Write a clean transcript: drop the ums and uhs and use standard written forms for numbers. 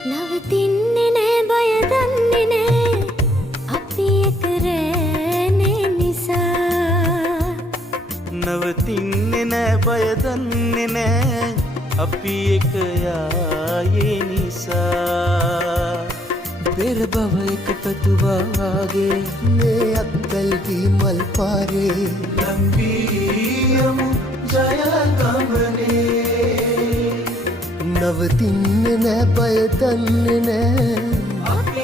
නවතින්නේ නෑ බය දන්නේ නෑ අපි එක රෑනේ නිසා නවතින්නේ නෑ බය දන්නේ නෑ අපි එක යායේ නිසා පෙර බව එක පැතුවාගේ මේ අත්වැල්වී මල් පාරේ ලංවීයමු ජයගමනේ නවතින්නේ නෑ බය දන්නේ නෑ අපි